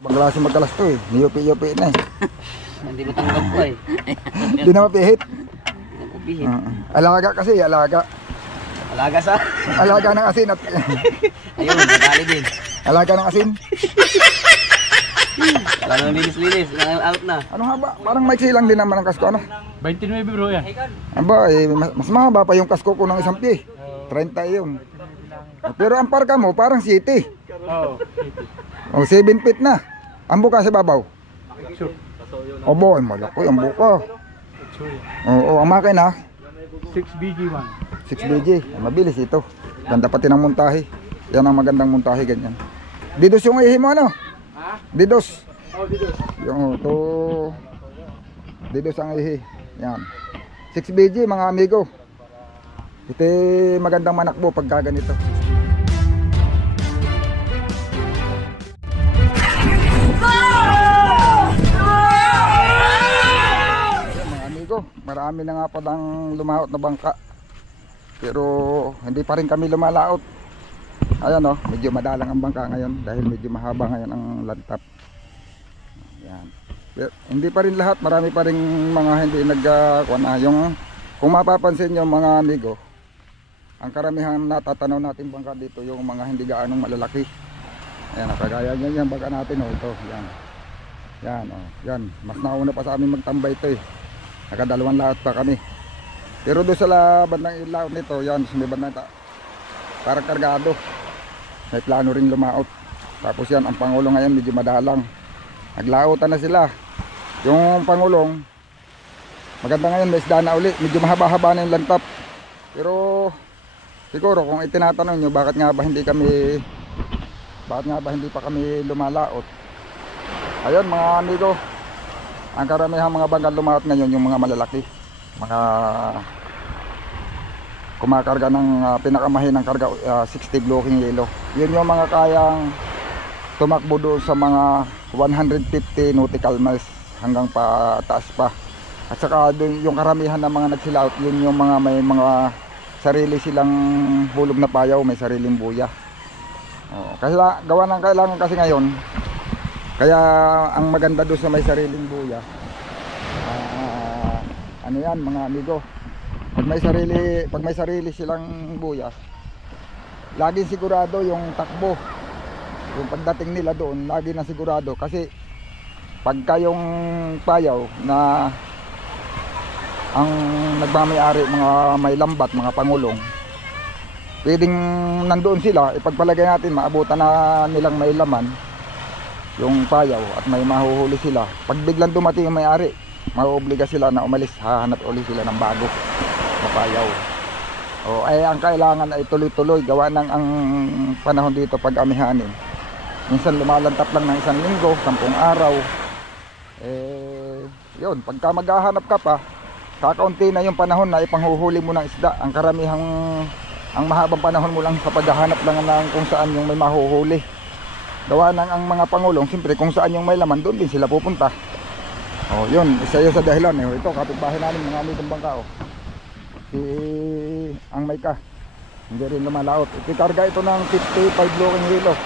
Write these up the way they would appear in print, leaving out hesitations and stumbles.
Magklase magkalas to eh. Niyupi-yupi na eh. Hindi mo tanggap ko eh. Hindi na mapihit. Pihit. Alaga kasi, alaga. Alaga sa? Alaga ng asin at Ayun, nadali din. alaga ng asin. Wala nang linis-linis. Out na. Ano haba? Parang may silang din naman ang kasko ano. 29 bro yan. Aba, eh, mas mahaba pa yung kasko ko ng isang pie. 30 yun. Pero ang parka mo parang 7. Oh, O 7 feet na. Ang buka sa babaw. sure. Obo, ay malaki ang buka. Sure. Oo, ang makina 6BG1. 6BG. Mabilis ito. Ganda pati ng montahe. Yan ang magandang montahe ganyan. Didos yung ihi mo ano? Didos. Oh, dito. Yung to Didos ang ihi. Yan. 6BG mga amigo. Ito magandang manakbo pagka ganito. Mga amigo, marami na nga palang lumaot na bangka. Pero hindi pa rin kami lumalaot. Ayan o, medyo madalang ang bangka ngayon dahil medyo mahaba ngayon ang lantap. Yan. Pero, hindi pa rin lahat, marami pa rin mga hindi yung kung mapapansin nyo mga amigo, ang karamihan natatanaw natin bangka dito yung mga hindi gaanong malalaki. Ayan, nakagaya nyo yung bangka natin o ito. Yan. Yan o, yan. Mas nauna pa sa amin magtambay ito eh. Nakadalawang laot pa kami. Pero doon sa bandang ilaot nito, yan, may bandang parang kargado. May plano rin lumaot. Tapos yan, ang pangulo ngayon medyo madalang. Naglaotan na sila. Yung pangulong, maganda ngayon, may isda na uli. Medyo mahaba-haba na yung lantap. Pero siguro kung itinatanong nyo bakit nga ba hindi pa kami lumalaot. Ayun mga amigo, ang karamihan mga bangka lumaot ngayon yung mga malalaki. Mga kumakarga ng pinakamahinang karga 60 blocking yellow. Yun yung mga kayang tumakbo doon sa mga 150 nautical miles hanggang pataas pa. At saka doon yung karamihan ng mga nagsilaot, yun yung mga may mga sarili silang hulog na payaw, may sariling buya. Kasi gawa ng kailangan kasi ngayon, kaya ang maganda doon sa may sariling buya, ano yan mga amigo, pag may sarili silang buya, laging sigurado yung takbo, yung pagdating nila doon, lagi na sigurado. Kasi pagka yung payaw na ang nagmamayari, mga may lambat, mga pangulong, pwedeng nandoon sila, ipagpalagay natin maabutan na nilang may laman yung payaw at may mahuhuli sila. Pag biglang dumating yung may-ari, mauobliga sila na umalis, hahanap ulit sila ng bago na payaw. Ay ang kailangan ay tuloy-tuloy, gawa ng ang panahon dito pag amihanin. Minsan lumalantap lang ng 1 linggo, 10 araw. Yun, pagka maghahanap ka pa, kakaunti na yung panahon na ipanghuhuli mo ng isda. Ang karamihang, ang mahabang panahon mo lang sa paghahanap lang ng kung saan yung may mahuhuli. Gawa ng ang mga pangulong, siyempre kung saan yung may laman, doon din sila pupunta. Yun, isa yun sa dahilan. Ito, kapitbahay namin, mga amitong bangka. Ang Mayka, hindi rin lumalaot. Ikikarga ito ng 55 blocking yellow.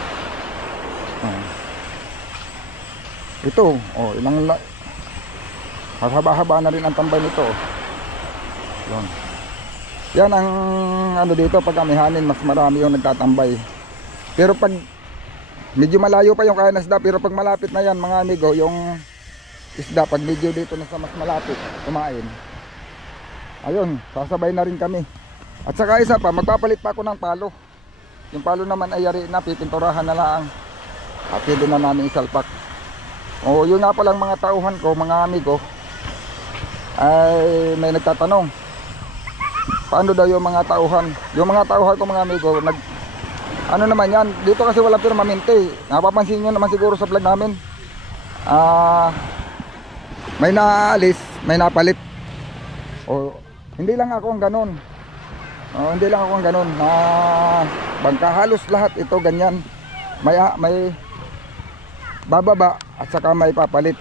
Ito, ilang haba-haba na rin ang tambay nito. Yun. Yan ang ano dito, pag amihanin, mas marami yung nagtatambay. Pero pag medyo malayo pa yung kaya na isda, pero pag malapit na yan mga amigo, yung isda, pag medyo dito na sa mas malapit kumain, ayun, sasabay na rin kami. At saka isa pa, magpapalit pa ako ng palo. Yung palo naman ay yari na, pipinturahan na lang at pwede na namin isalpak. Yun nga palang mga tauhan ko, mga amigo, ay may nagtatanong, paano daw yung mga tauhan? Yung mga tauhan ko mga amigo, ano naman yan, dito kasi walang permanente. Napapansin nyo naman siguro sa vlog namin, may naalis, may napalit. Hindi lang ako ang ganun. Hindi lang ako ang ganun na bangka, halos lahat ito ganyan. May bababa at saka may papalit.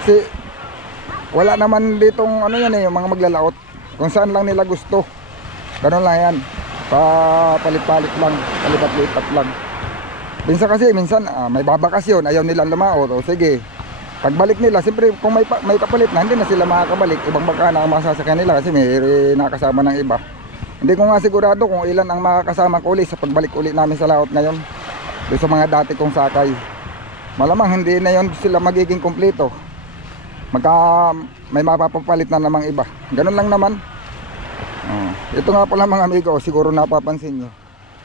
Kasi wala naman ditong ano yan yung mga maglalaot. Kung saan lang nila gusto. Ganun lang yan. Papalit-palit lang, palipat-lipat lang. minsan may babakasyon, ayaw nilang lumaot. O sige, pagbalik nila, siyempre kung may kapalit na, hindi na sila makakabalik. Ibang bangka na ang masasakyan nila kasi may nakasama ng iba. Hindi ko nga sigurado kung ilan ang makakasama ko uli sa pagbalik uli namin sa laot ngayon. Doon sa mga dati kong sakay. Malamang hindi na yon sila magiging kumpleto. May mapapapalit na namang iba. Ganun lang naman. Ito nga pala mga amigo, siguro napapansin nyo.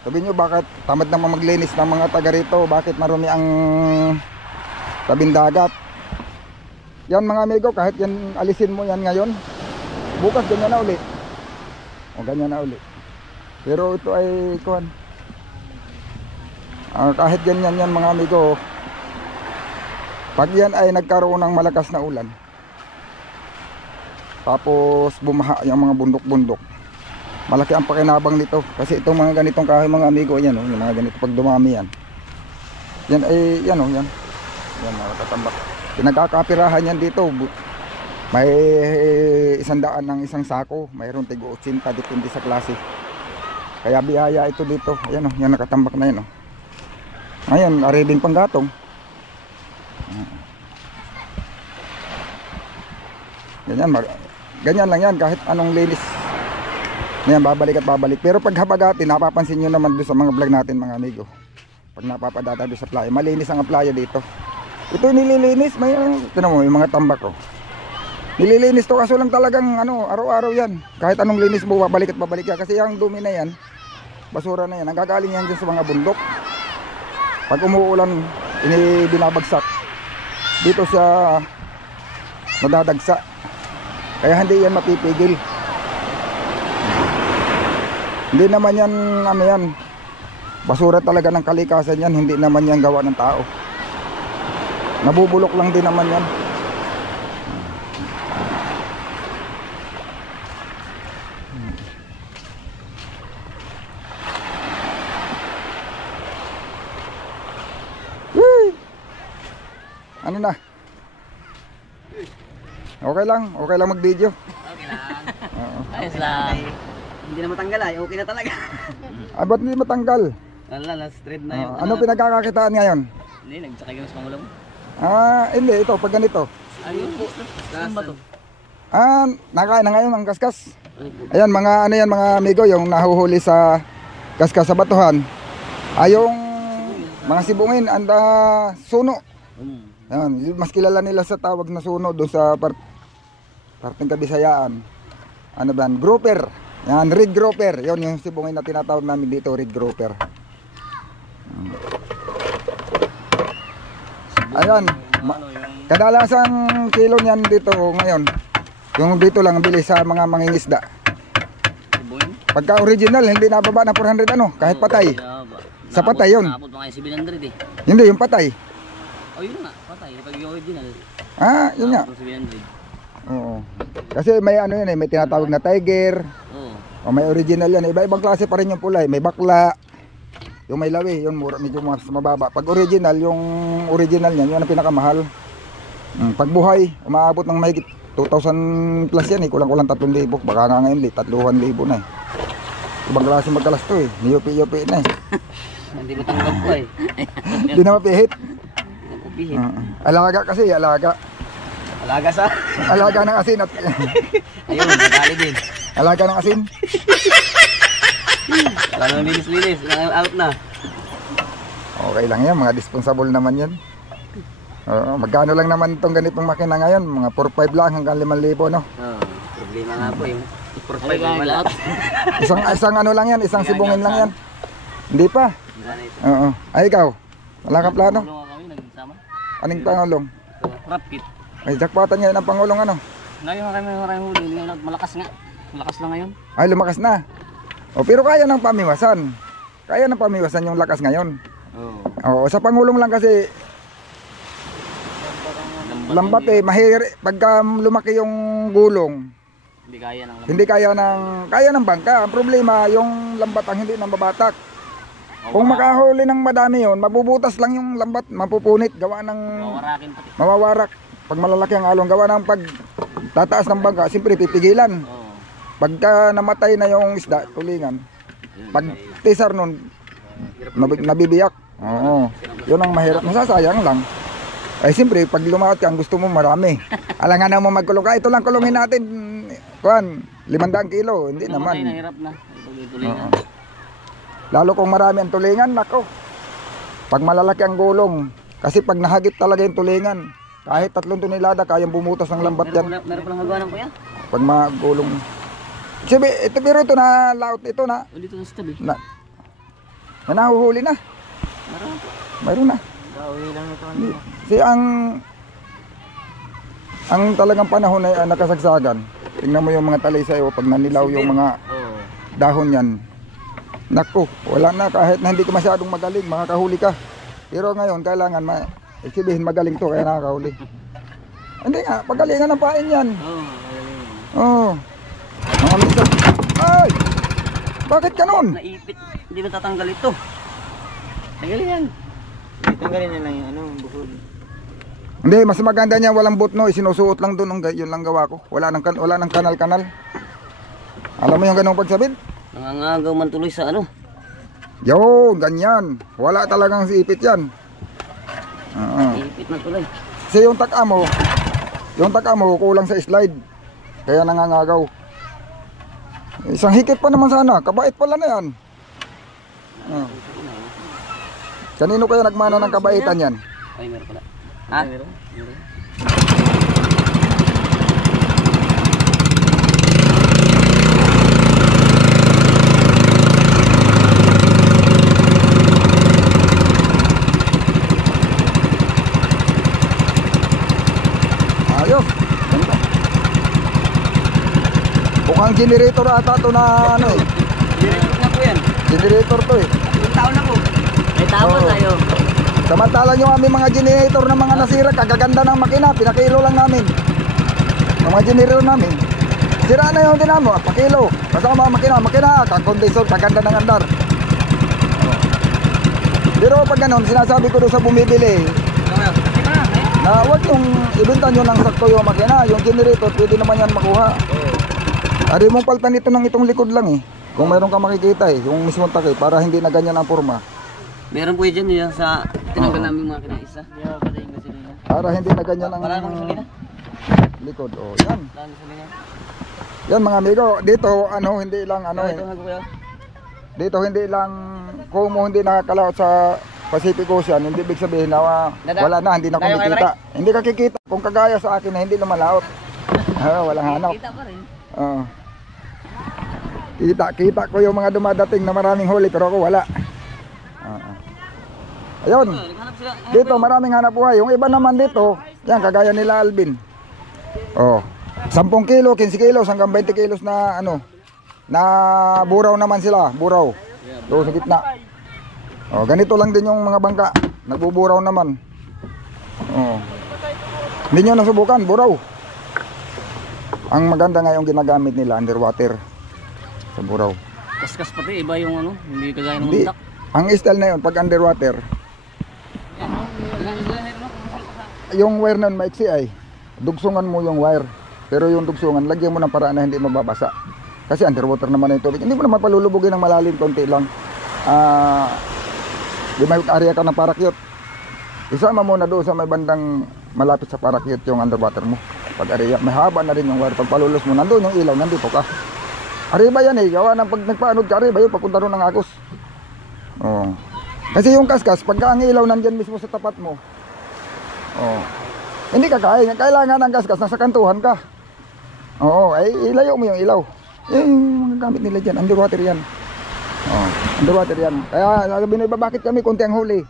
Sabi nyo bakit tamad naman maglinis ng mga taga rito, bakit marumi ang tabing dagat. Yan mga amigo, kahit yan alisin mo yan ngayon, bukas ganyan na uli. O ganyan na uli. Pero ito ay kuhan. Kahit ganyan yan mga amigo, pag yan ay nagkaroon ng malakas na ulan, tapos bumaha yung mga bundok-bundok, malaki ang pakinabang nito. Kasi itong mga ganitong kahoy mga amigo, yan yung mga ganito pag dumami yan. Yan ay yan yan. Yan mga tatambak. Pinagkakapirahan yan dito. May 100 ng isang sako, mayroon tigo 80 depende sa klase. Kaya biyaya ito dito. Ayan yan nakatambak na yan. Ngayon, ariding panggatong. Ganyan lang yan kahit anong linis. Ngayon babalik at babalik. Pero pag Habagati, napapansin nyo naman doon sa mga vlog natin mga amigo. Pag napapadata doon sa playa, malinis ang playa dito. Ito nililinis, may mga tambak ko. Nililinis to, kaso lang talagang araw-araw yan. Kahit anong linis mo, babalik at babalik yan. Kasi yung dumi na yan, basura na yan, nanggagaling yan dyan sa mga bundok. Pag umuulan, binabagsak dito sa nadadagsa. Kaya hindi yan mapipigil. Hindi naman yan yan, basura talaga ng kalikasan yan. Hindi naman yan gawa ng tao. Nabubulok lang din naman yan. Ano na? Okay lang mag-video. Okay lang. Oo. Ayos lang. Hindi na matanggal ay, okay na talaga. Ba't hindi matanggal? Wala, last thread na yung... Ano pinagkakakitaan ngayon? Hindi, nagsakay kami sa Pangulong. Hindi, ito, pag ganito. Ayun po. Saan ba to? Nakain na ngayon ang kaskas. Ayan, mga amigo, yung nahuhuli sa kaskas sa batuhan. Yung mga sibungin, suno. Ayan, mas kilala nila sa tawag na suno doon sa parteng Kabisayaan. Ano ba yan? Grouper. Yan, red grouper. Yun yung sibungin na tinatawag namin dito, red grouper. Ayan, kadalasang kilo niyan dito ngayon. Yung dito lang bili sa mga mangingisda. Pagka original, hindi nababa na 400 kahit patay. Sa patay yun. Nakapot mga 700 eh. Hindi, yung patay. Oh, yun nga, patay. Pag yung original. Yun nga. 700. Oo. Kasi may yan may tinatawag na tiger. Oo. O may original yan. Iba-ibang klase pa rin yung pulay. May bakla. Yung may lawi, yun medyo mas mababa. Pag original, yung original niyan, yun ang pinakamahal. Pag buhay, umaabot ng mahigit 2,000 plus yan kulang-kulang 3,000. Baka nga ngayon 3,000 na Ibang klase magkalas to Niyupi-yupi na Hindi matanggap ko Hindi na mapihit. Bihit. Alaga kasi, alaga. Alaga sa? Alaga ng asin at Ayun, nadali din. alaga ng asin. Wala nang linis-linis, out na. Okay lang yan, mga dispensable naman yan. Magkano lang naman itong ganitong makina ngayon? Mga 4,500 lang hanggang 5,000 no? Problema nga po yung 4,500 yung wala. Isang ano lang yan, isang sibungin lang yan. Hindi pa. Ay ikaw, wala ka plano? Anong pangulong? Crab kit. Ay jackpotan ngayon ang pangulong Ngayon kami huli, malakas nga. Malakas lang ngayon. Ay lumakas na. Pero kaya ng pamiwasan. Kaya ng pamiwasan yung lakas ngayon. Sa pangulong lang kasi lambat pagka lumaki yung gulong. Hindi kaya ng lambat. Hindi kaya ng bangka. Ang problema yung lambat ang hindi nang babatak. Kung makahuli ng madami yon, mabubutas lang yung lambat, mapupunit, gawa ng mawawarakin pati. Mawawarak. Pag malalaki ang alon, gawa ng pag tataas ng bangka, siyempre pipigilan. Pagka namatay na yung isda, tulingan. Pag tisar nun, nabibiyak. Oo. Yun ang mahirap. Masasayang lang. Ay siyempre, pag lumaot ka, ang gusto mo marami. Alangan mo magkulong ka. Ito lang kulungin natin. Kuan, 500 kilo. Hindi Namatay, naman. nahirap na. Pag itulingan. Oo. Lalo kung marami ang tulingan, nako. Pag malalaki ang gulong. Kasi pag nahagip talaga yung tulingan, kahit 3 tonelada, kayang bumutas ng lambat yan. Meron palang haganan po yan. Pag magulong. Sabi, ito pero ito na laot ito na. O dito sa tabi. Na nahuhuli na. Meron po. Mayroon na. Gawin lang ito. Si ang talagang panahon ay nakasagsagan. Tingnan mo yung mga talisay o pag nanilaw yung mga Oo. dahon yan. Nako, wala na kahit na hindi ka masyadong magaling, makakahuli ka. Pero ngayon kailangan isibihin magaling to kaya nakakahuli. Hindi nga, pagalingan ng pain yan. Oo. Oo. Mga minsan, ay! Bakit ganun? Naipit. Hindi ba tatanggal ito? Tanggalin yan. Tanggalin na lang yung ano, bukod. Hindi, mas maganda niya walang butno, isinusuot lang doon, yun lang gawa ko. Wala nang kanal-kanal. Alam mo yung ganung pagsabit? Nangangagaw man tuloy sa ano. Yo, ganyan. Wala talagang sipit yan. Ipit na tuloy. Kasi yung taka mo kulang sa slide. Kaya nangangagaw. Isang hikit pa naman sana, kabait pala na yan. Kanino kaya nagmana ng kabaitan yan? Ay, meron pala. Ha? Meron? Ayos. Mukhang generator ata to na ano eh. Generator na po yan. Generator to eh. Ilang taon na po. May tao Oo. tayo. Samantalang yung aming mga generator ng mga nasira, kagaganda ng makina, pinakilo lang namin. Yung mga generator namin. Sira na yung dinamo, pakilo. Basta mga makina, kakondensor, kaganda ng andar. Pero pag ganun, sinasabi ko doon sa bumibili, na huwag yung ibenta nyo ng sakto yung makina, yung generator, pwede naman yan makuha. Ari mong paltan ito ng itong likod lang eh. Kung mayroon ka makikita eh, yung mismong takay, para hindi na ganyan ang forma. Meron po dyan yun sa tinanggal namin mga kinaisa. Yeah, patayin ko sila. Para hindi na ganyan ang Wala akong gasolina. likod. Oh, yan. Wala akong gasolina. Yan mga amigo, dito hindi lang Ito nga kuya. dito hindi lang kung mo hindi nakakalaot sa Pacific Ocean, hindi ibig sabihin na wala na, hindi na Tayo, kumikita. Hindi ka kikita kung kagaya sa akin na hindi lumalaot. Walang hanap. Kita pa rin. Oo. Kita ko yung mga dumadating na maraming huli pero ako wala. Ayun. Naghanap sila. Dito maraming hanap buhay. Yung iba naman dito, yan kagaya nila Alvin. Oh. 10 kilo, 15 kilos hanggang 20 kilos na ano. Na buraw naman sila, buraw. Doon sa gitna. Oh, ganito lang din yung mga bangka. Nagbuburaw naman. Oh. Hindi nyo nasubukan, buraw. Ang maganda nga yung ginagamit nila underwater sa buraw. Kaskas pati, iba yung ano, hindi kagaya ng Hindi. undak. Ang style na yun pag underwater, yung wire nun maiksi ay dugsungan mo yung wire. Pero yung dugsungan, lagyan mo ng paraan na hindi mababasa. Kasi underwater naman yung tubig. Hindi mo naman palulubugin ng malalim, konti lang. Di may area ka ng parakyot. Isama mo na doon sa may bandang malapit sa parakyot yung underwater mo. Pag area, may haba na rin yung wire. Pag palulos mo, nandun yung ilaw, nandito ka. Arriba yan eh, gawa ng pag nagpaanod ka, arriba yun, pagpunta ron ng Agos. Oh. Kasi yung kaskas, pagka ang ilaw nandyan mismo sa tapat mo, oh, hindi ka kaya, kailangan ng kaskas, nasa kantuhan ka. Oo, ay ilayo mo yung ilaw. Yung mga gamit nila dyan, underwater yan. Oh, underwater yan. Kaya sabi nila, bakit kami konti ang huli?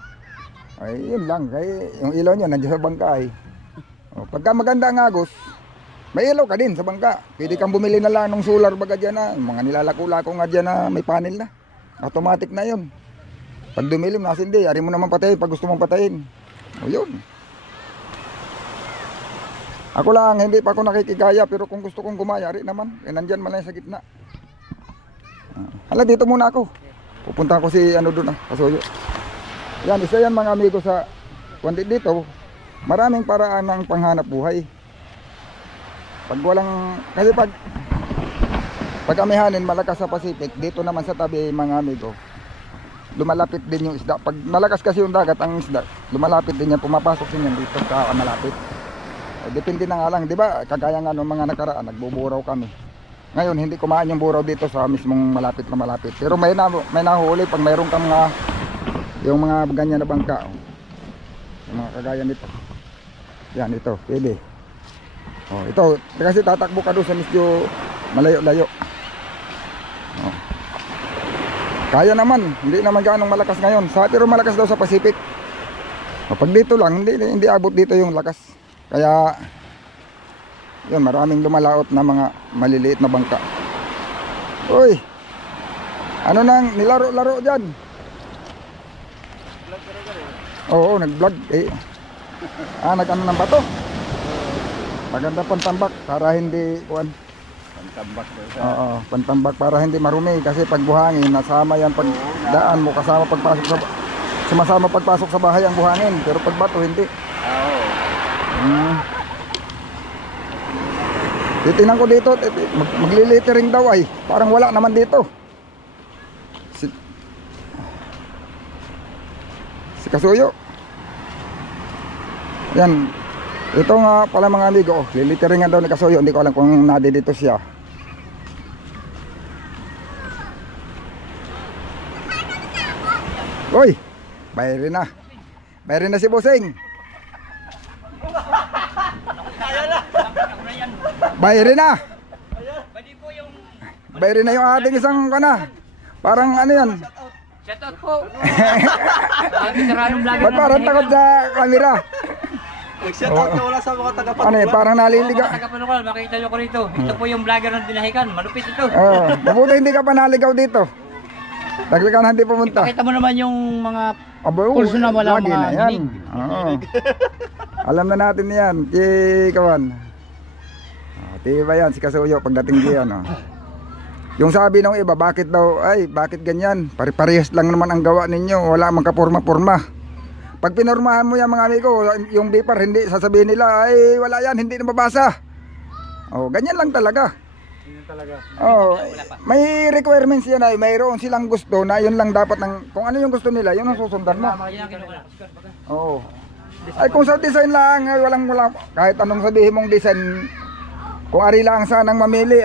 Ay, yun lang, kaya yung ilaw nyo nandiyan sa bangka ay. Oh, pagka maganda ang Agos, may ilaw ka din sa bangka. Pwede kang bumili na lang ng solar baga dyan na, mga nilalako-lako nga dyan na may panel na. Automatic na yun. Pag dumilim, nasa hindi, ari mo naman patayin pag gusto mong patayin. O yun. Ako lang, hindi pa ako nakikigaya, pero kung gusto kong gumaya, ari naman. Eh, nandyan man lang sa gitna. Hala, dito muna ako. Pupunta ko si ano doon, Kasuyo. Yan, isa yan mga amigo sa kundi dito. Maraming paraan ng panghanap buhay. Pag walang, kasi pag amihanin malakas sa Pacific, dito naman sa tabi mga amigo, lumalapit din yung isda. Pag malakas kasi yung dagat, ang isda, lumalapit din yan, pumapasok din yan dito sa malapit. Depende na nga lang, di ba? Kagaya nga nung mga nakaraan, nagbuburaw kami. Ngayon, hindi kumain yung buraw dito sa mismong malapit na malapit. Pero may nahuli pag mayroon kang mga, yung mga ganyan na bangka. Oh. Yung mga kagaya nito. Yan, ito, pwede. Oh, ito, kasi tatakbo ka doon sa medyo malayo-layo. Oh. Kaya naman, hindi naman gaano malakas ngayon. Pero malakas daw sa Pacific. O, pag dito lang, hindi abot dito yung lakas. Kaya, yun, maraming lumalaot na mga maliliit na bangka. Uy, ano nang nilaro-laro dyan? Oo, nag-vlog. Nag-ano ng bato. Maganda pantambak para hindi kuan. Pantambak daw siya. Oo, pantambak para hindi marumi kasi pag buhangin nasama yan pag daan mo kasama pagpasok sa sumasama pagpasok sa bahay ang buhangin, pero pag bato hindi. Oo. Titingnan ko dito, maglilitering daw ay parang wala naman dito. Si Kasuyo. Yan. Ito nga pala mga amigo, liliteringan daw ni Kasuyo. Hindi ko alam kung nadi dito siya. Uy, bayari na. Bayari na si Busing. Bayari na. Bayari na yung ating isang kana. Parang ano yan. Shoutout po. Veteranong vlogger. Ba't parang takot sa camera? Nag-shoutout ka wala sa mga taga-Panukulan. Ano eh, parang naliligaw. Taga-Panukulan, makita nyo ko rito. Ito po yung vlogger ng dinahikan. Malupit ito. Mabuti hindi ka pa naligaw dito. Dagli ka na hindi pumunta. Pakita mo naman yung mga Aba, pulso na wala lagi mga na yan. ginig. Oo. Alam na natin yan. Kawan. Tiba yan si Kasuyo pagdating diyan. Yung sabi ng iba, bakit daw, bakit ganyan? Pare-parehas lang naman ang gawa ninyo. Wala mang kapurma-purma. Pag pinormahan mo yan mga amigo, yung bipar, hindi sasabihin nila, wala yan, hindi nababasa. Ganyan lang talaga. May requirements yan ay mayroon silang gusto na yun lang dapat kung ano yung gusto nila, yun ang susundan mo. Kung sa design lang, walang kahit anong sabihin mong design, kung ari lang sanang mamili,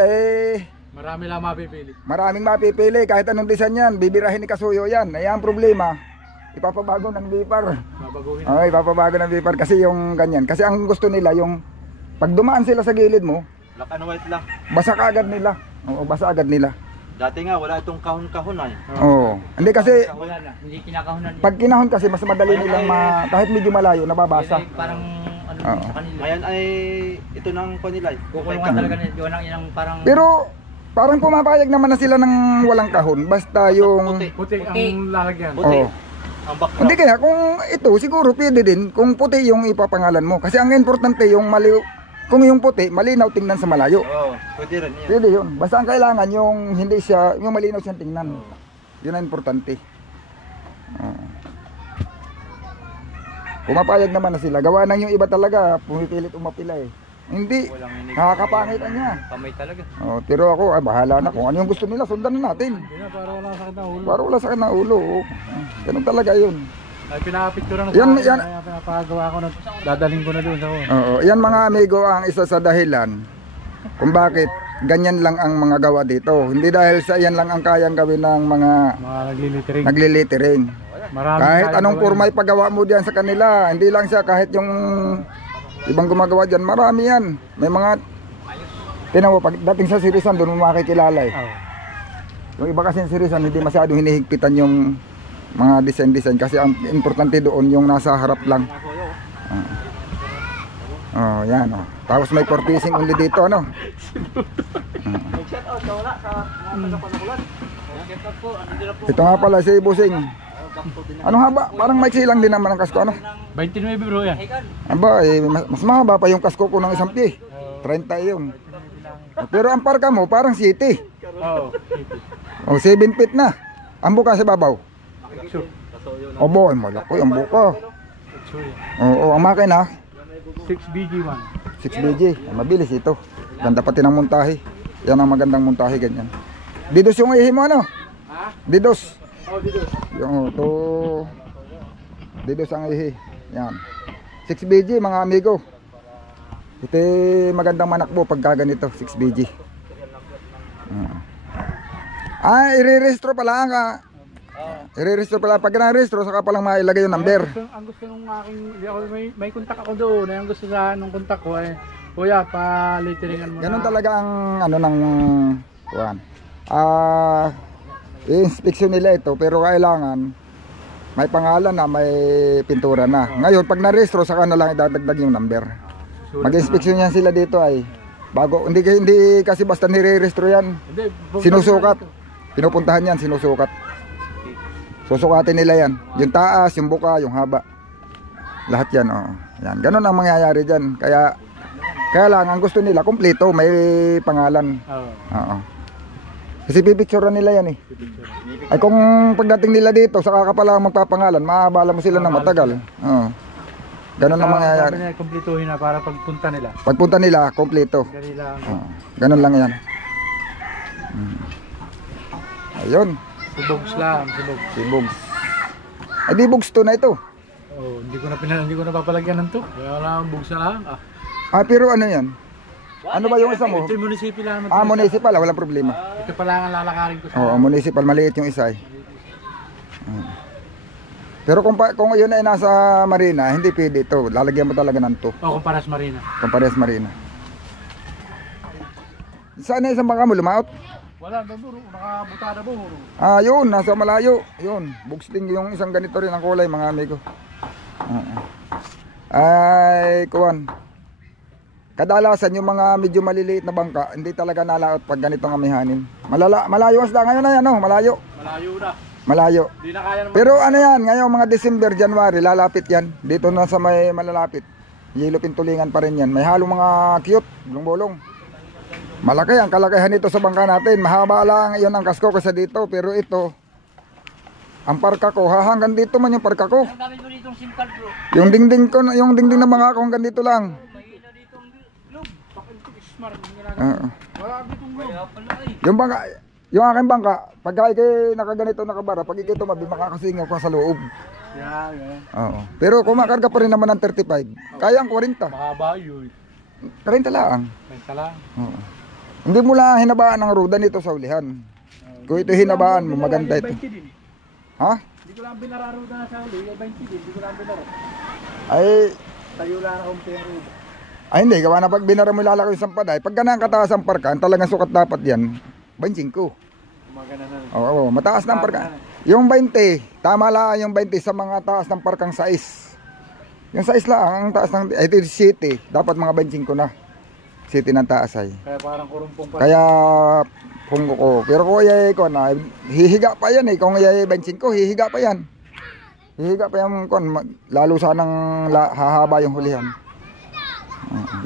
Marami lang mapipili. maraming mapipili, kahit anong design yan, bibirahin ni Kasuyo yan. Ang problema, ipapabago ng bipar. Babaguhin. Ipapabago ng bipar kasi yung ganyan. Kasi ang gusto nila yung pag dumaan sila sa gilid mo, Black and white lang. basa agad nila. Basa agad nila. Dati nga wala itong kahon-kahon ay. Hindi kasi wala na. Hindi kinakahunan. pag kinahon kasi mas madali nilang kahit medyo malayo nababasa. Parang ano Oo. sa kanila. Ngayon ay ito nang kanila. Kukulungan talaga nila. Yun ang parang Pero parang pumapayag naman na sila ng walang kahon basta yung Puti ang lalagyan. Puti. Oo. Ang background. Hindi kaya kung ito siguro pwede din kung puti yung ipapangalan mo kasi ang importante yung kung yung puti malinaw tingnan sa malayo. Oo, pwede rin yan. Pwede yun. Basta ang kailangan yung hindi siya, yung malinaw siyang tingnan. Yun ang importante. Pumapayag naman na sila. Gawa nang yung iba talaga, pumipilit umapila eh. Hindi. Nakakapangitan niya. kamay talaga. Pero ako, bahala na. Kung ano yung gusto nila, sundan na natin. Hindi na, para wala sakit ng ulo. Para wala sakit ng ulo. Ganun talaga yun. Ay, pinapicture na Yan- sa akin. yan- Kaya pinapagawa ko na. Dadaling ko na doon sa hon. Yan mga amigo ang isa sa dahilan kung bakit ganyan lang ang mga gawa dito. Hindi dahil sa yan lang ang kayang gawin ng mga Mga naglilitering. naglilitering. Maraming Kahit kayang anong gawin. purma ipagawa mo diyan sa kanila, hindi lang siya kahit yung ibang gumagawa diyan, marami yan. May mga tinawa pagdating sa Sirisan doon mo makikilala eh. Oo. Yung iba kasi sa Sirisan hindi masyadong hinihigpitan yung mga design kasi ang importante doon yung nasa harap lang. Yan Tapos may porpoising only dito ano. Shoutout ka wala sa mga taga-Panukulan. Shoutout po. Ano po? Ito nga pala si Busing. Ano haba? Parang maiksi lang din naman ang kasko ano. 29 bro yan. Aba, mas mahaba pa yung kasko ko ng isang pie. 30 yun. Pero ang parka mo parang city. Oo. 7 feet na. Ang buka sa babaw. Sure. Obo, malaki ang buka. Sure. Oo, ang makina 6BG1. 6BG. Mabilis ito. Ganda pati ng montahe. Yan ang magandang montahe ganyan. Didos yung ihi mo ano? Ha? Didos. Oh, dito. Yung to dito sa ihi. Yan. 6 BG mga amigo. Ito magandang manakbo pagka ganito, 6 BG. I-re-restro pala ka. I-re-restro pala pag na-restro saka pa lang mailagay yung number. Ang gusto nung aking, may kontak ako doon. Ang gusto sa nung kontak ko ay, kuya, pa-litteringan mo na. Ganun talaga ang ano ng kuan. I-inspection nila ito pero kailangan may pangalan na, may pintura na. Ngayon pag na-restro saka na lang idadagdag yung number. Mag-inspection yan sila dito ay bago hindi kasi basta nire-restro yan. Sinusukat. Pinupuntahan yan, sinusukat. Susukatin nila yan. Yung taas, yung buka, yung haba. Lahat yan, oh. Yan, ganun ang mangyayari diyan. Kaya lang ang gusto nila kumpleto, may pangalan. Oo. Kasi pipicturean nila yan eh. Ay kung pagdating nila dito, saka ka pala magpapangalan, maabala mo sila ng matagal. Oo. Ganun ang mangyayari. Sabi niya, kumpletuhin na para pagpunta nila. Pagpunta nila, kompleto. Ganun lang yan. Ayun. Si Bugs lang, si Bugs. Si Bugs. Ay di Bugs to na ito. Oh, hindi ko na papalagyan ng to. Kaya wala akong Bugs na lang. Pero ano yan? Ano ba yung isa mo? Ito yung munisipyo lang. Municipal, walang problema. Ito pa lang ang lalakarin ko sa... Oo, municipal, maliit yung isa eh. Pero kung yun ay nasa marina, hindi pwede ito. Lalagyan mo talaga ng to. Oh, Comparas Marina. Compares marina. Saan na isang bangka mo? Lumaot? Wala, buro. Nakabutada buro. Yun, nasa malayo. Yun, Bugs din yung isang ganito rin ang kulay mga amigo. Ay, kuwan. Kadalasan yung mga medyo maliliit na bangka, hindi talaga nalaot pag ganitong amihanin. Malayo isda ngayon na yan, no? Malayo. Malayo na. Malayo. Hindi na kaya naman. Pero ano yan, ngayon mga December, January, lalapit yan. Dito na sa may malalapit. Yelo pintulingan pa rin yan. May halong mga cute, bulong-bulong. Malaki ang kalakihan nito sa bangka natin. Mahaba lang yun ang kasko kasi dito. Pero ito, ang parka ko, hanggang dito man yung parka ko. Ang gamit mo ditong SIM card bro. Yung dingding ko, yung dingding ng bangka ko hanggang dito lang. Mahina ditong loop. Smart. Wala ditong Kaya pala eh. Yung bangka, yung aking bangka, pag ikay nakaganito nakabara, pag ikay tumabi, makakasingaw ka sa loob. Yeah. Oo. Pero kumakarga pa rin naman ng 35. Kaya ang 40. Mahaba yun. 30 lang. Benta lang. Oo. Hindi mo lang hinabaan ang ruda nito sa ulihan. Kung ito hinabaan mo, maganda ito. Ha? Hindi ko lang binararuda na sa uli. 20 din. Hindi ko lang binaro. Ay, Tayo lang akong pero. hindi. Gawa na pag binara mo lalaki yung sampaday. Pag ganang kataas ang parka, talagang sukat dapat yan. 25. Magana na. Oo, mataas ng parka. Yung 20, tama lang yung 20 sa mga taas ng parkang size. Yung size lang, ang taas ng, ito yung city. Dapat mga 25 na. City ng taas ay. Kaya parang kurumpong pa. Kaya punggo ko. Pero kung yay ko na, hihiga pa yan eh. Kung yay 25, hihiga pa yan. Hihiga pa yan kon, lalo sanang hahaba yung hulihan.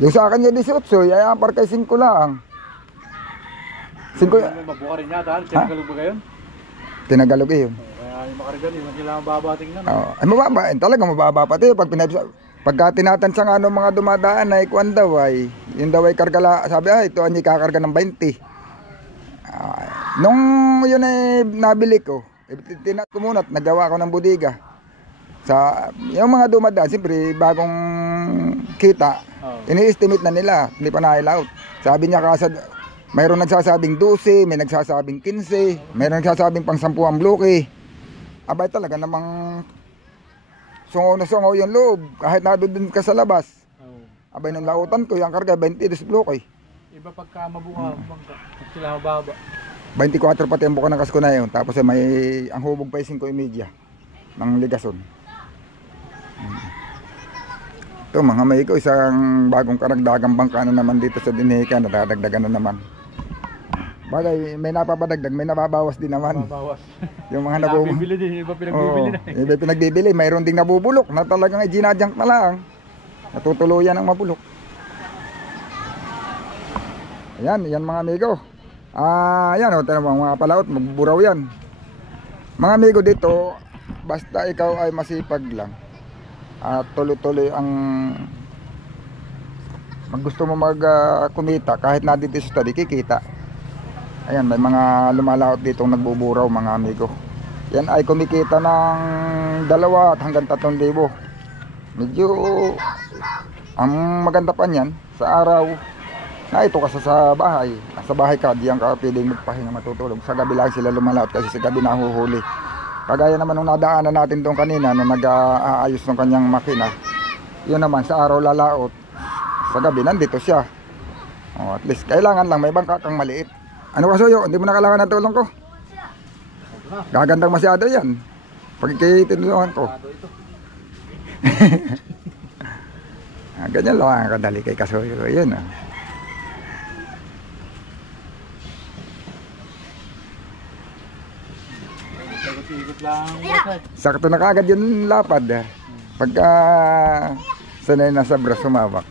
Yung sa akin yung 18, yay ang parkay 5 lang. 5 Mabuka rin yata. Tinagalog ba gayon? Tinagalog eh yun. Kaya yung makargan yun. Kailangan babating na. Ay mababa, talaga mababa pati. Pagka tinatansa nga ng mga dumadaan ay kuwan daw ay, yun daw ay kargala, sabi ito ay kakarga ng 20. Nung yun ay nabili ko, tinat ko muna at nagawa ko ng budiga. Sa yung mga dumadaan, siyempre bagong kita, ini-estimate na nila, hindi pa nailaut. Sabi niya kasi, mayroon nagsasabing 12, may nagsasabing 15, mayroon nagsasabing pang 10 ang bloke. Abay talaga namang sungaw na sungaw yung loob, kahit nadoon ka sa labas. Abay nung lautan ko, yung karga 22 bloke. Iba pagka mabuka, sila mababa. 24 pati ang buka ng kasko na yun. Tapos may ang hubog pa 5.30 ng ligason. Ito mga may ko, isang bagong karagdagang bangka na naman dito sa Dinhika, nadadagdagan na naman. Bagay, may napapadagdag, may nababawas din naman. Mabawas. Yung mga nabubulok. Bibili din, iba pinagbibili na. Iba pinagbibili, mayroon ding nabubulok na talagang ginadjunk na lang. Natutuluyan ang mabulok. Ayan, yan mga amigo. Yan o, mga palaot, magburaw yan. Mga amigo dito, basta ikaw ay masipag lang. At tuloy-tuloy ang gusto mo kumita, kahit na dito sa study, kikita. Ayan, may mga lumalaot dito nagbuburaw mga amigo. yan ay kumikita ng 2 hanggang 3,000. Medyo ang maganda pa niyan sa araw na ito kasi sa bahay. Sa bahay ka, diyan ka pwedeng magpahinga, matutulog. Sa gabi lang sila lumalaot kasi sa gabi nahuhuli. Kagaya naman nung nadaanan natin doon kanina na nag-aayos ng kanyang makina. Yun naman sa araw lalaot. Sa gabi nandito siya. At least kailangan lang may bangka kang maliit. Ano ka Suyo? Hindi mo na kailangan ng tulong ko? Gagandang masyado yan. Pag ikitinulungan ko. Ganyan lang ang kadali kay Kasuyo. Yun ah. Ikot lang. Sakto na kagad yung lapad. Pagka sanay na sa braso sumabak.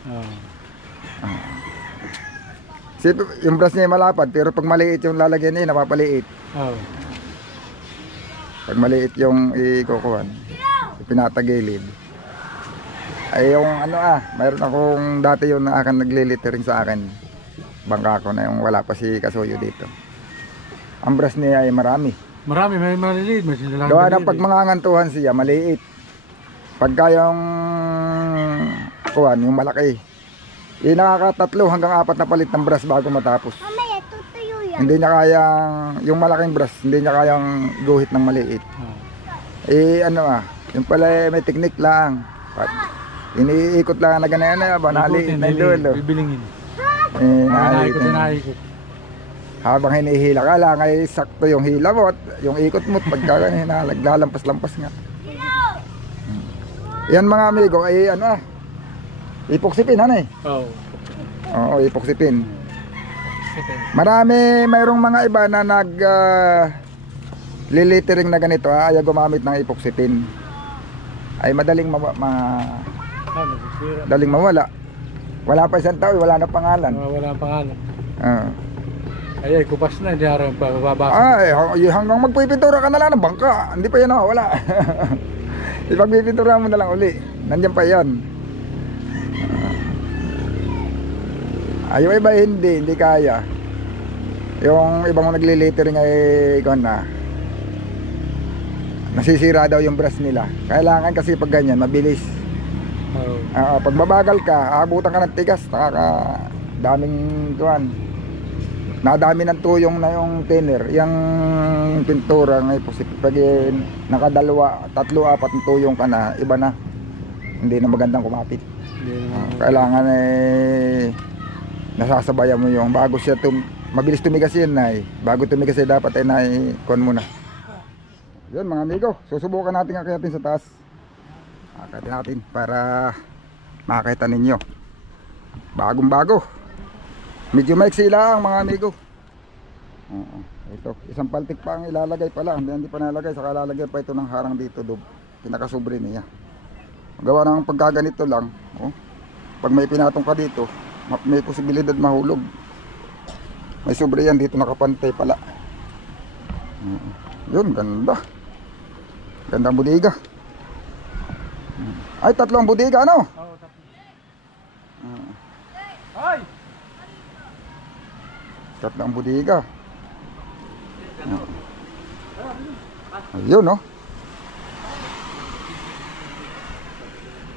Yung braso niya malapad pero pag maliit yung lalagyan niya napapaliit. Pag maliit yung ikukuhan, pinatagilid. Ay yung mayroon akong dati yung akan naglilitering sa akin. Bangka ko na yung wala pa si Kasuyo dito. Ang braso niya ay marami. Marami, may maliliit, may sinilang Gawa ng pag mangangantuhan siya, maliit. Pagka yung kuhan, yung malaki, nakaka 3 hanggang 4 na palit ng brush bago matapos. Mamaya, tutuyo yan. Hindi niya kayang, yung malaking brush, hindi niya kayang guhit ng maliit. Yung pala may technique lang. Iniikot lang na ganyan na, banali na yung dulo. Bibilingin. Inaikot. Habang hinihila ka lang ay sakto yung hila mo at yung ikot mo pagka naglalampas-lampas nga. Yan mga amigo ay ipoksipin Oo, ipoksipin. Mayroong mga iba na lilitering na ganito ayaw gumamit ng ipoksipin. Ay madaling daling mawala. Wala pa isang taon, wala na pangalan. Wala na pangalan. Ay, kupas na, hindi harang pababasa. Hanggang magpipintura ka na lang ng bangka. Hindi pa yan wala. Ipagpipintura mo na lang uli. Nandiyan pa yan. Ayaw iba hindi kaya. Yung ibang naglilitering ay nasisira daw yung brush nila. Kailangan kasi pag ganyan, mabilis. Pag mabagal ka, aabutan ka ng tigas. Daming nadami ng tuyong na yung thinner. Yung pintura ngay pag nakadalawa, 3, 4 ng tuyong ka na, iba na. Hindi na magandang kumapit. Kailangan nasasabayan mo yung bago siya mabilis tumigas yan bago tumigas dapat kon muna. Yun mga amigo, susubukan natin akyatin sa taas. Akyatin natin para makakita ninyo. Bagong bago. Medyo maiksi lang mga amigo. Ito, isang paltik pa ang ilalagay pala. Hindi pa nalagay, saka lalagay pa ito ng harang dito, pinakasubre niya. Gawa ng pagkaganito lang, pag may pinatong ka dito, may posibilidad mahulog. May sobre yan dito, nakapantay pala. Yun, ganda. Gandang budiga. Ay, 3 ang budiga, ano? Oo, 3. Ay! 3 ang budiga. Ayun,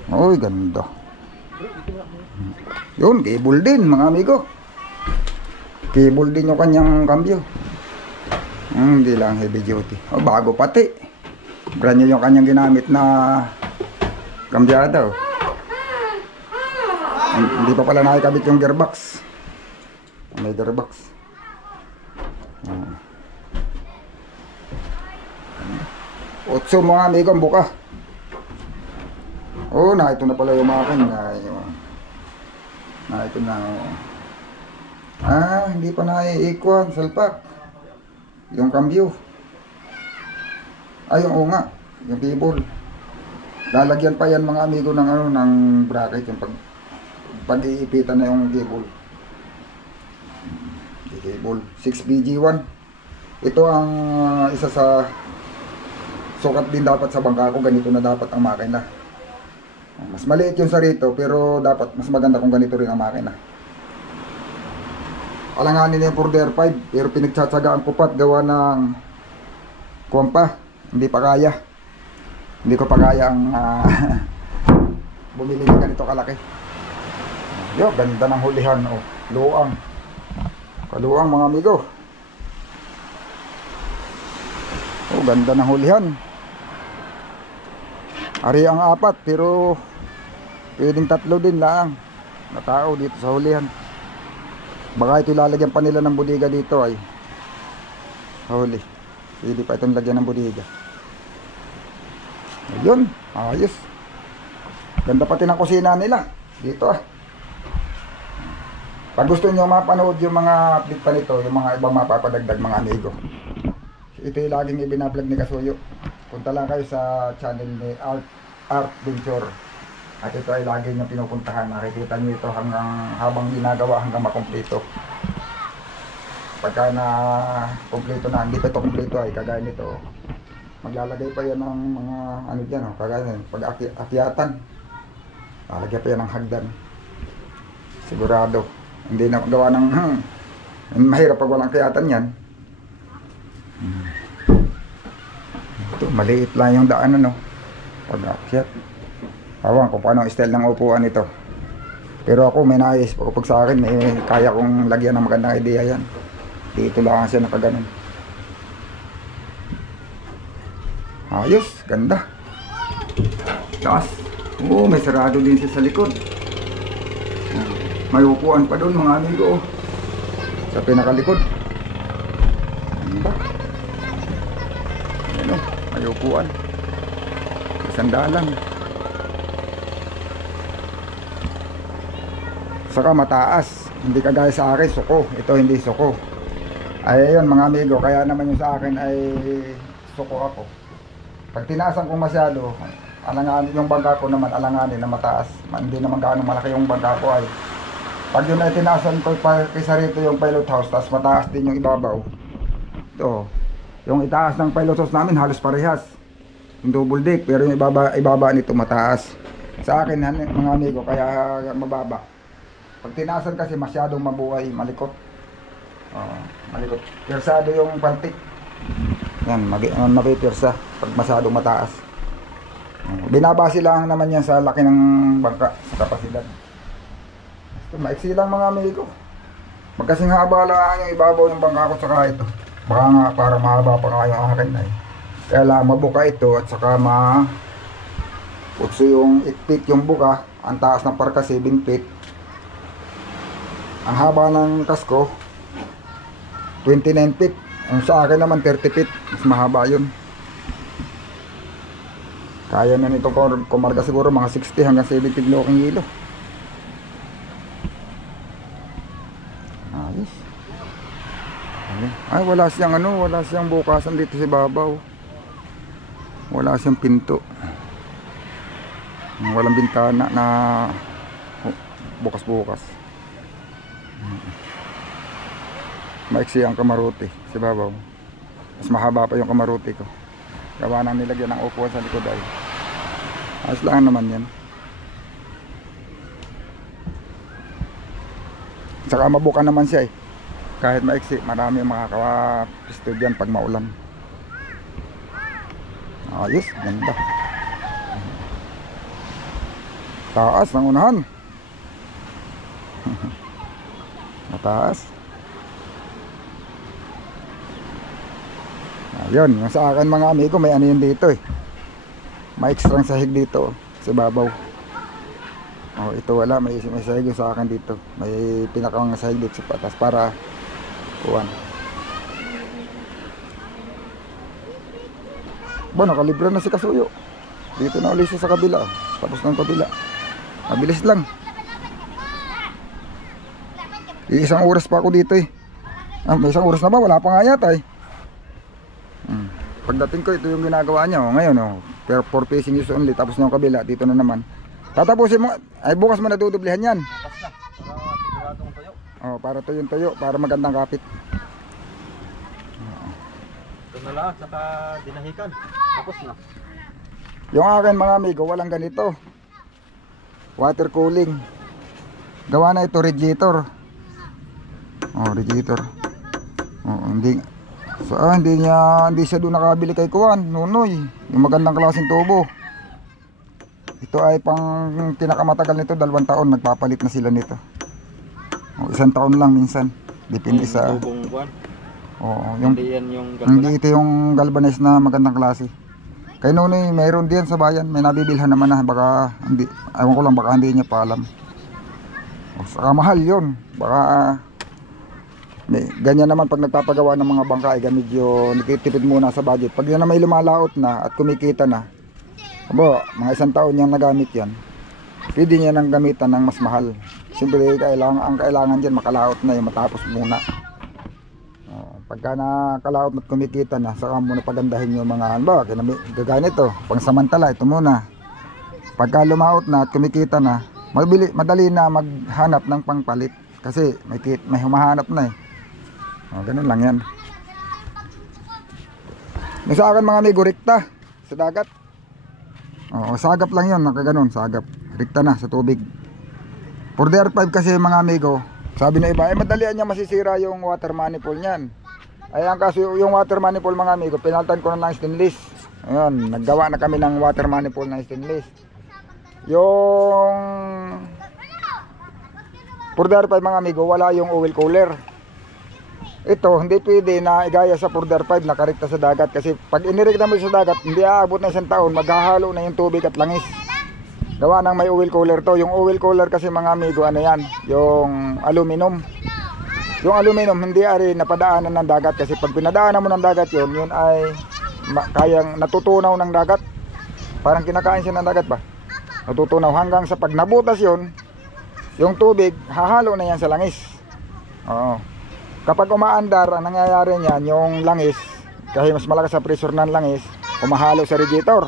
Uy, ganda. Yun, cable din mga amigo. Cable din yung kanyang cambio. Hindi lang heavy duty. Bago pati. Brand new yung kanyang ginamit na kambyada. Hindi pa pala nakikabit yung gearbox. May gearbox. Otso mga amigo ang buka. Ito na pala yung makin. Ito na. Hindi pa naiikuan. Salpak. Yung cambio. Yung nga. Yung cable. Lalagyan pa yan mga amigo ng ng bracket. Yung pag-iipitan na yung cable. Cable 6BG1. Ito ang isa sa sukat din dapat sa bangka ko. Ganito na dapat ang makina. Mas maliit yung sa rito pero dapat mas maganda kung ganito rin ang makina. Alanganin yung 4DR5 pero pinagtsatsagaan ko pat gawa ng kumpa. Hindi pa kaya. Hindi ko pa kaya ang bumili ng ganito kalaki. Yo, ganda ng hulihan. Oh, luang. Kaluang mga amigo. Oh, ganda ng hulihan. Ari ang 4 pero pwedeng 3 din lang na tao dito sa hulihan. Baka ito ilalagyan pa nila ng budiga dito ay huli. Pwede pa itong lagyan ng budiga. Ayun, ayos. Ganda pati ng kusina nila dito ah. Pag gusto nyo mapanood yung mga update pa nito, yung mga ibang mapapadagdag mga amigo, ito yung laging ibinablog ni Kasuyo. Punta lang kayo sa channel ni Art Venture. At ito ay lagi nyo pinupuntahan. Nakikita nyo ito habang ginagawa hanggang makumpleto. Pagka na kumpleto na, hindi pa ito kumpleto ay kagaya nito. Maglalagay pa yan ng mga ano dyan, oh, kagaya pag akyatan. Lalagyan pa yan ng hagdan. Sigurado. Hindi na gawa ng mahirap pag walang akyatan yan. Ito, maliit lang yung daan ano. Pag akyat. Awan kung paano ang style ng upuan ito. Pero ako may naayos. Pag sa akin, kaya kong lagyan ng magandang idea yan. Dito lang siya nakaganon. Ayos, ganda. Taas. Oo, may sarado din siya sa likod. May upuan pa doon mga amigo. Sa pinakalikod. Ganda. Ano, may upuan. Sandalan. Saka mataas. Hindi kagaya sa akin, suko. Ito hindi suko. Ay ayun mga amigo, kaya naman yung sa akin ay suko ako. Pag tinaasan ko masyado, alanganin yung bangka ko naman, alanganin na mataas. Hindi naman gaano malaki yung bangka ko ay. Pag yun ay tinaasan ko kaysa rito yung pilot house, tapos mataas din yung ibabaw. Ito, yung itaas ng pilot house namin halos parehas. Yung double deck, pero yung ibaba nito mataas. Sa akin mga amigo, kaya mababa. Pag tinaasan kasi masyadong mabuhay, malikot. Malikot. Pirsado yung pantik. Yan, mapipirsa pag masyadong mataas. Binabase lang naman yan sa laki ng bangka, sa kapasidad. Ito, maiksi lang mga amigo. Magkasing haba lang yung ibabaw ng bangka ko saka ito. Baka nga parang mahaba pa nga yung akin ay. Kaya lang mabuka ito at saka utso yung 8 feet yung buka. Ang taas ng parka 7 feet. Ang haba ng kasko 29 feet. Ang sa akin naman 30 feet. Mas mahaba yun. Kaya na nito kumarga siguro mga 60 hanggang 70 kilo. Ayos. Ay wala siyang bukasan dito sa babaw. Wala siyang pinto. Walang bintana na bukas-bukas. Maiksi ang kamarote sa babaw. Mas mahaba pa yung kamarote ko. Gawa nang nilagyan ng upuan sa likod ay. Ayos lang naman yan. Saka mabuka naman siya eh. Kahit maiksi, marami yung makakapisto dyan pag maulan. Ayos, ganda. Taas ng unahan. Mataas. Ayun, yung sa akin mga amigo, may ano yun dito eh. May extra sahig dito sa babaw. Oh, ito wala, may sahig sa akin dito. May pinakang sahig dito sa patas para kuwan. Ba, nakalibra na si Kasuyo. Dito na ulit sa kabila. Tapos ng kabila. Mabilis lang. Isang oras pa ako dito eh. May isang oras na ba? Wala pa nga yata eh. Pagdating ko, ito yung ginagawa niya. Ngayon, pero for facing use only. Tapos yung kabila, dito na naman. Tatapusin mo, ay bukas mo na dudublihan yan. Para tuyo, para magandang kapit. Ito na lang, saka dinahikan. Tapos na. Yung akin mga amigo, walang ganito. Water cooling. Gawa na ito radiator. Radiator. Hindi. Hindi siya doon nakabili kay Kuan, Nunoy. Yung magandang klaseng tubo. Ito ay pang pinakamatagal nito, 2 taon. Nagpapalit na sila nito. O, 1 taon lang minsan. Depende sa... Tubong buwan. Oo, Hindi yan yung hindi ito yung galvanized na magandang klase. Kay Nunoy, mayroon din sa bayan. May nabibilhan naman na. Baka hindi, ewan ko lang, baka hindi niya pa alam. O, saka mahal yun. Baka... ganyan naman pag nagpapagawa ng mga bangka ay medyo nagtitipid muna sa budget. Pag yan na may lumalaot na at kumikita na, mga 1 taon niyang nagamit yan, pwede niya nang gamitan ng mas mahal. Siyempre ang kailangan dyan makalaot na yung matapos muna. Pagka nakalaot at kumikita na, saka muna pagandahin yung mga gaganito, pang samantala, ito muna. Pagka lumaot na at kumikita na, madali na maghanap ng pangpalit kasi may humahanap na eh. Ganun lang yan. Yung sa akin mga amigo, rikta sa dagat. Sagap lang yun, nakaganon, sagap. Rikta na sa tubig. For the R5 kasi mga amigo, sabi na iba, madalian niya masisira yung water manifold niyan. Ayan kasi yung water manifold mga amigo, pinaltan ko na lang stainless. Ayun, naggawa na kami ng water manifold na stainless. Yung for the R5 mga amigo, wala yung oil cooler. Ito, hindi pwede na igaya sa Border 5 na karikta sa dagat kasi pag inirekta mo sa dagat, hindi aabot na 1 taon, maghahalo na yung tubig at langis. Gawa ng may oil cooler to. Yung oil cooler kasi mga amigo, ano yan? Yung aluminum. Yung aluminum, hindi ari napadaanan ng dagat kasi pag pinadaanan mo ng dagat yun ay kayang natutunaw ng dagat. Parang kinakain siya ng dagat ba? Natutunaw hanggang sa pag nabutas yun, yung tubig, hahalo na yan sa langis. Oo. Kapag umaandar, ang nangyayari niyan, yung langis, kasi mas malakas sa pressure ng langis, humahalo sa radiator.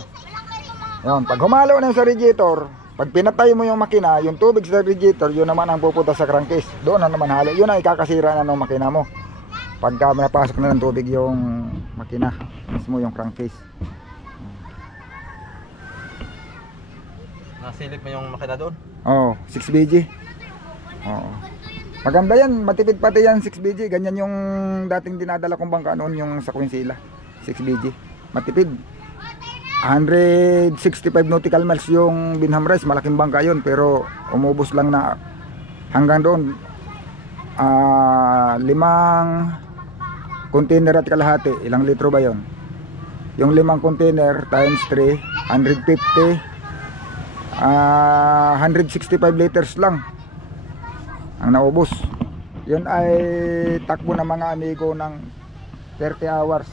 Yun, pag humalo na sa radiator, pag pinatay mo yung makina, yung tubig sa radiator, yun naman ang pupunta sa crankcase. Doon na naman halo, yun ang ikakasira na ng makina mo. Pagka napasok na ng tubig yung makina, mismo yung crankcase. Nasilip mo yung makina doon? Oo, 6BG. Oo. Maganda yan, matipid pati yan 6BG. Ganyan yung dating dinadala kong bangka noon, yung sa Quinsila 6BG. Matipid 165 nautical miles yung Binham Rice. Malaking bangka yun, pero umubos lang na hanggang doon 5 container at kalahati. Ilang litro ba yun? Yung 5 container times 3, 150, 165 liters lang ang naubos. Yun ay takbo ng mga amigo ng 30 hours.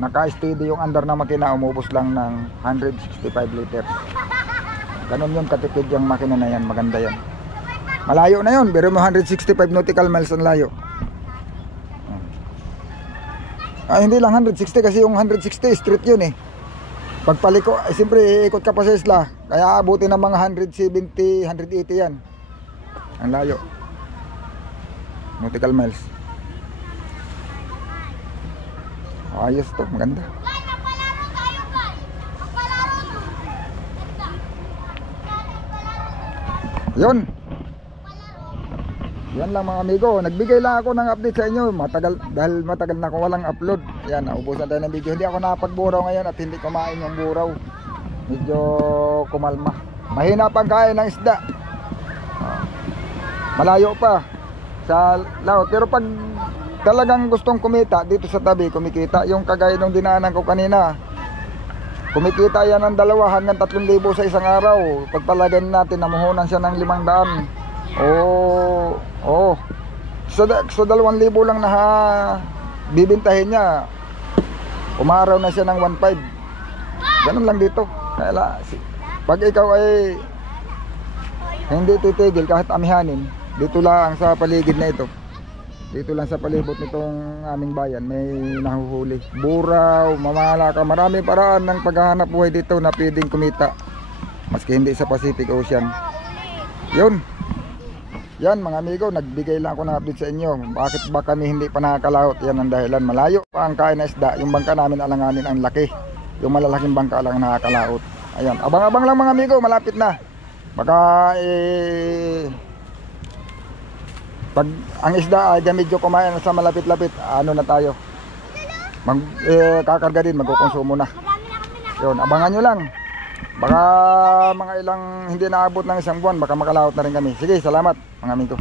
Naka-steady yung andar na makina, umubos lang ng 165 liters. Ganun yung katipid yung makina na yan, maganda yan. Malayo na yun, pero mo 165 nautical miles ang layo. Hindi lang 160 kasi yung 160 straight yun eh. Pagpaliko, siyempre iikot ka pa sa isla, kaya abutin ng mga 170, 180 yan. Ang layo nautical miles. Ayos to, maganda. Yun. Yan lang mga amigo, nagbigay lang ako ng update sa inyo. Dahil matagal na ako walang upload. Yan, naubusan tayo ng video. Hindi ako napagburaw ngayon at hindi kumain yung buraw. Medyo kumalma. Mahina pang kain ng isda. Malayo pa sa laot, pero pag talagang gustong kumita dito sa tabi, kumikita. Yung kagaya nung dinaanan ko kanina, kumikita yan ng 2 hanggang 3,000 sa isang araw. Pagpalagan natin, namuhunan siya ng 500. Sa 2,000 lang na bibintahin niya, umaraw na siya ng 1,500. Ganun lang dito. Kaya pag ikaw ay hindi titigil kahit amihanin, dito lang sa paligid na ito, dito lang sa palibot nitong aming bayan, may nahuhuli. Buraw, mamalaka, maraming paraan ng paghahanap buhay dito na pwedeng kumita, maski hindi sa Pacific Ocean. Yun. Yan mga amigo, nagbigay lang ako ng update sa inyo. Bakit ba kami hindi pa nakakalaot? Yan ang dahilan. Malayo pa ang kain na isda. Yung bangka namin alanganin ang laki. Yung malalaking bangka lang nakakalaot. Ayan, abang-abang lang mga amigo, malapit na. Baka Pag ang isda ay medyo kumain sa malapit-lapit, ano na tayo? Kakarga din, magkukonsumo na. Yun, abangan nyo lang. Baka mga ilang hindi naabot ng isang buwan, baka makalaot na rin kami. Sige, salamat mga amigo.